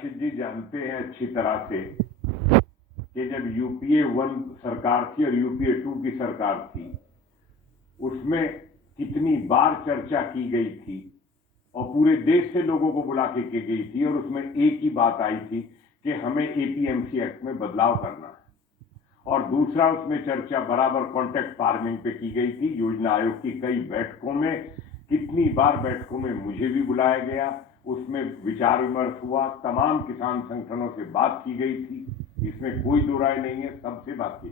राशिद जी जानते हैं अच्छी तरह से कि जब यूपीए 1 सरकार थी और यूपीए 2 की सरकार थी, उसमें कितनी बार चर्चा की गई थी और पूरे देश से लोगों को बुला के की गई थी, और उसमें एक ही बात आई थी कि हमें एपीएमसी एक्ट में बदलाव करना है। और दूसरा, उसमें चर्चा बराबर कॉन्ट्रैक्ट फार्मिंग पे की गई थी। योजना आयोग की कई बैठकों में, कितनी बार बैठकों में मुझे भी बुलाया गया, उसमें विचार विमर्श हुआ, तमाम किसान संगठनों से बात की गई थी, इसमें कोई दो राय नहीं है, सबसे बात की।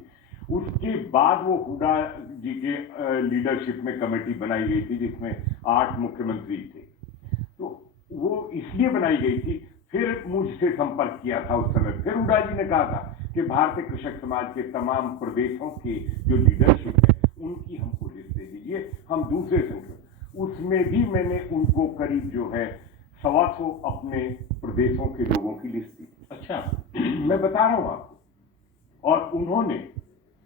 उसके बाद वो हुडा जी के लीडरशिप में कमेटी बनाई गई थी जिसमें 8 मुख्यमंत्री थे। तो वो इसलिए बनाई गई थी, फिर मुझसे संपर्क किया था उस समय, फिर हुडा जी ने कहा था कि भारतीय कृषक समाज के तमाम प्रदेशों की जो लीडरशिप है उनकी हमको लिस्ट दे दीजिए, हम दूसरे संगठन। उसमें भी मैंने उनको करीब जो है 125 अपने प्रदेशों के लोगों की लिस्ट दी। अच्छा, मैं बता रहा हूं आपको। और उन्होंने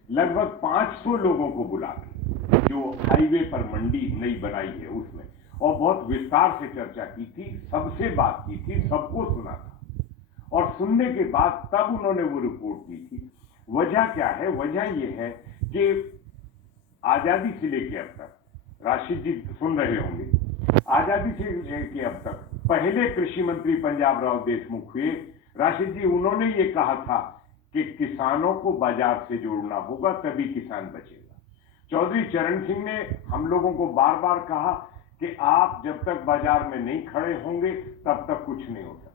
लगभग 500 लोगों को बुला के, जो हाईवे पर मंडी नई बनाई है उसमें, और बहुत विस्तार से चर्चा की थी, सबसे बात की थी, सबको सुना था। और सुनने के बाद तब उन्होंने वो रिपोर्ट दी थी। वजह क्या है? वजह यह है कि आजादी से लेकर अब तक, राशिद जी सुन रहे होंगे, आजादी से लेकर अब तक पहले कृषि मंत्री पंजाब राव देशमुख हुए, राशिद जी, उन्होंने ये कहा था कि किसानों को बाजार से जोड़ना होगा, तभी किसान बचेगा। चौधरी चरण सिंह ने हम लोगों को बार बार कहा कि आप जब तक बाजार में नहीं खड़े होंगे तब तक कुछ नहीं हो सकता।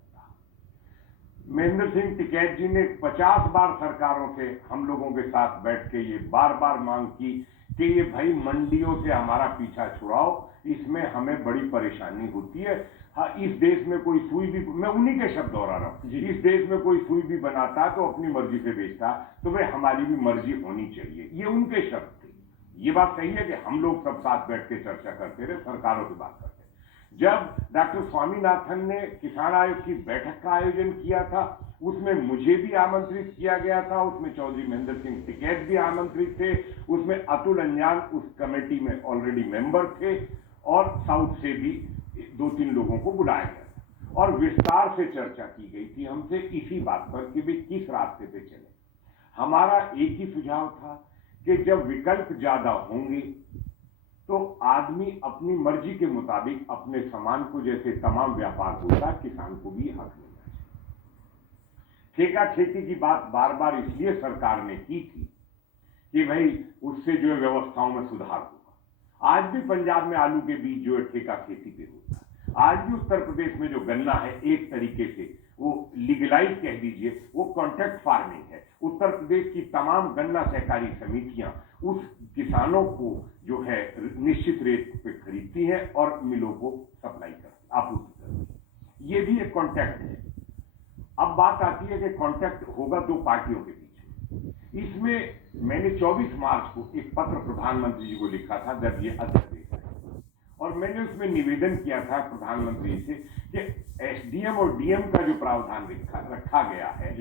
महेंद्र सिंह टिकैत जी ने 50 बार सरकारों से हम लोगों के साथ बैठ के ये बार बार मांग की कि ये भाई मंडियों से हमारा पीछा छुड़ाओ, इसमें हमें बड़ी परेशानी होती है। हाँ, इस देश में कोई सुई भी, मैं उन्हीं के शब्द दोहरा रहा हूं, इस देश में कोई सुई भी बनाता तो अपनी मर्जी से बेचता, तो भाई हमारी भी मर्जी होनी चाहिए, ये उनके शब्द थे। ये बात सही है कि हम लोग सब साथ बैठ के चर्चा करते रहे, सरकारों से बात करते। जब डॉक्टर स्वामीनाथन ने किसान आयोग की बैठक का आयोजन किया था, उसमें मुझे भी आमंत्रित किया गया था, उसमें चौधरी महेंद्र सिंह टिकैत भी आमंत्रित थे, उसमें अतुल अंजान उस कमेटी में ऑलरेडी मेंबर थे, और साउथ से भी 2-3 लोगों को बुलाया गया और विस्तार से चर्चा की गई थी हमसे इसी बात पर कि भाई किस रास्ते पे चले। हमारा एक ही सुझाव था कि जब विकल्प ज्यादा होंगे तो आदमी अपनी मर्जी के मुताबिक अपने सामान को, जैसे तमाम व्यापार होता, किसान को भी हक मिलना चाहिए। ठेका खेती की बात बार बार इसलिए सरकार ने की थी कि भाई उससे जो है व्यवस्थाओं में सुधार होगा। आज भी पंजाब में आलू के बीज जो है ठेका खेती पे होता है। आज भी उत्तर प्रदेश में जो गन्ना है, एक तरीके से वो लीगलाइज कह दीजिए, वो कॉन्ट्रैक्ट फार्मिंग है। उत्तर प्रदेश की तमाम गन्ना सहकारी समितियां उस किसानों को जो है निश्चित रेट पे खरीदती है और मिलों को सप्लाई करती, आपूर्ति करती। ये भी एक कॉन्ट्रैक्ट है। अब बात आती है कि कॉन्ट्रैक्ट होगा 2 पार्टियों के बीच। इसमें मैंने 24 मार्च को एक पत्र प्रधानमंत्री जी को लिखा था जब ये अध्यादेश आया, और मैंने उसमें निवेदन किया था प्रधानमंत्री से कि एसडीएम और डीएम का जो प्रावधान रखा गया है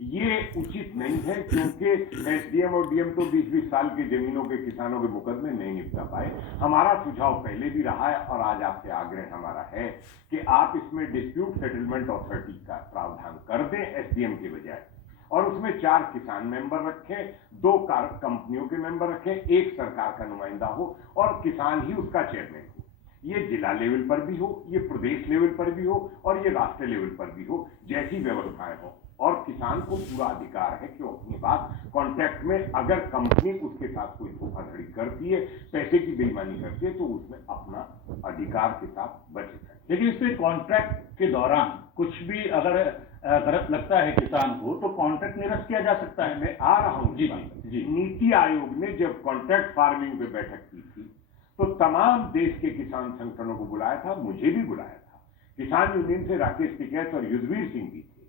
ये उचित नहीं है, क्योंकि एसडीएम और डीएम तो 20-20 साल की जमीनों के किसानों के मुकदमे नहीं निपटा पाए। हमारा सुझाव पहले भी रहा है और आज आपसे आग्रह हमारा है कि आप इसमें डिस्प्यूट सेटलमेंट अथॉरिटी का प्रावधान कर दें एसडीएम के बजाय, और उसमें 4 किसान मेंबर रखें, 2 कंपनियों के मेंबर रखें, 1 सरकार का नुमाइंदा हो और किसान ही उसका चेयरमैन हो। ये जिला लेवल पर भी हो, ये प्रदेश लेवल पर भी हो और ये राष्ट्र लेवल पर भी हो, जैसी व्यवस्थाएं हो। और किसान को पूरा अधिकार है कि वो अपनी बात कॉन्ट्रैक्ट में, अगर कंपनी उसके साथ कोई धोखाधड़ी करती है, पैसे की बेईमानी करती है, तो उसमें अपना अधिकार के साथ बचे रहें। लेकिन इसमें कॉन्ट्रैक्ट के दौरान कुछ भी अगर गलत लगता है किसान को तो कॉन्ट्रैक्ट निरस्त किया जा सकता है। मैं आ रहा हूं जी जी। नीति आयोग ने जब कॉन्ट्रैक्ट फार्मिंग पे बैठक की थी तो तमाम देश के किसान संगठनों को बुलाया था, मुझे भी बुलाया था। किसान यूनियन से राकेश टिकैत और युद्धवीर सिंह भी थे,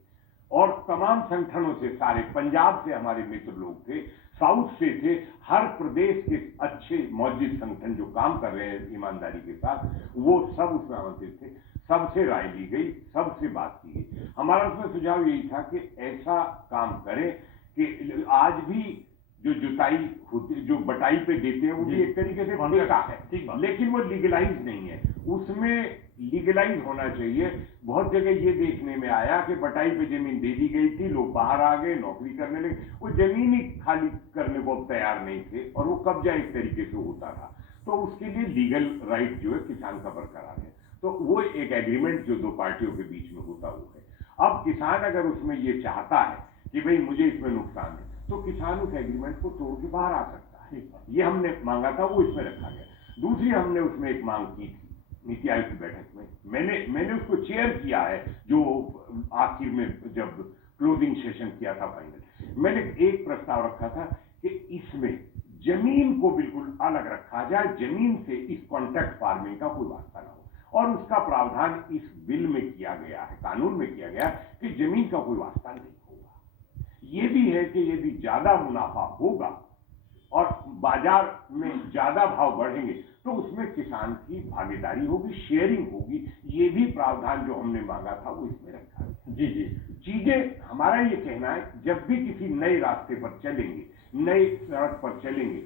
और तमाम संगठनों से, सारे पंजाब से हमारे मित्र लोग थे, साउथ से थे, हर प्रदेश के अच्छे मौजूद संगठन जो काम कर रहे हैं ईमानदारी के साथ, वो सब उसमें आमंत्रित थे। सबसे राय ली गई, सबसे बात की गई। हमारा उसमें सुझाव यही था कि ऐसा काम करें कि आज भी जो जुताई होती, जो बटाई पे देते हैं, वो भी एक तरीके से ठेका है, लेकिन वो लीगलाइज नहीं है। उसमें लीगलाइज होना चाहिए। बहुत जगह ये देखने में आया कि बटाई पे जमीन दे दी गई थी, लोग बाहर आ गए, नौकरी करने लगे, वो जमीन ही खाली करने को अब तैयार नहीं थे और वो कब्जा एक तरीके से होता था। तो उसके लिए लीगल राइट जो है किसान का बरकरार है। तो वो एक एग्रीमेंट जो दो पार्टियों के बीच में होता हुआ है। अब किसान अगर उसमें ये चाहता है कि भाई मुझे इसमें नुकसान है, तो किसान उस एग्रीमेंट को तोड़ के बाहर आ सकता है। ये हमने मांगा था, वो इसमें रखा गया। दूसरी हमने उसमें एक मांग की थी नीति आयोग की बैठक में, मैंने उसको चेयर किया है, जो आखिर में जब क्लोजिंग सेशन किया था फाइनल, मैंने एक प्रस्ताव रखा था कि इसमें जमीन को बिल्कुल अलग रखा जाए, जमीन से इस कॉन्ट्रैक्ट फार्मिंग का कोई वास्ता ना हो। और उसका प्रावधान इस बिल में किया गया है, कानून में किया गया है कि जमीन का कोई वास्ता नहीं होगा। ये भी है कि यदि ज्यादा मुनाफा होगा और बाजार में ज्यादा भाव बढ़ेंगे तो उसमें किसान की भागीदारी होगी, शेयरिंग होगी। ये भी प्रावधान जो हमने मांगा था वो इसमें रखा है। जी जी, चीजें, हमारा ये कहना है, जब भी किसी नए रास्ते पर चलेंगे, नई सड़क पर चलेंगे,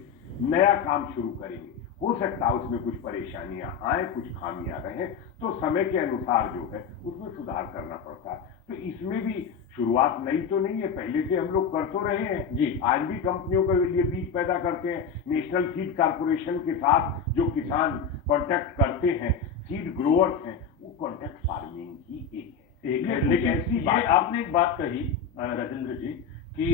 नया काम शुरू करेंगे, हो सकता है उसमें कुछ परेशानियां आए, कुछ खामियां रहे, तो समय के अनुसार जो है उसमें सुधार करना पड़ता है। तो इसमें भी शुरुआत नई तो नहीं है, पहले से हम लोग कर तो रहे हैं जी। आज भी कंपनियों के लिए बीज पैदा करते हैं। नेशनल सीड कारपोरेशन के साथ जो किसान कॉन्टैक्ट करते हैं, सीड ग्रोअर्स हैं, वो कॉन्टैक्ट फार्मिंग ही एक है। लेकिन ये आपने एक बात कही राजेंद्र जी कि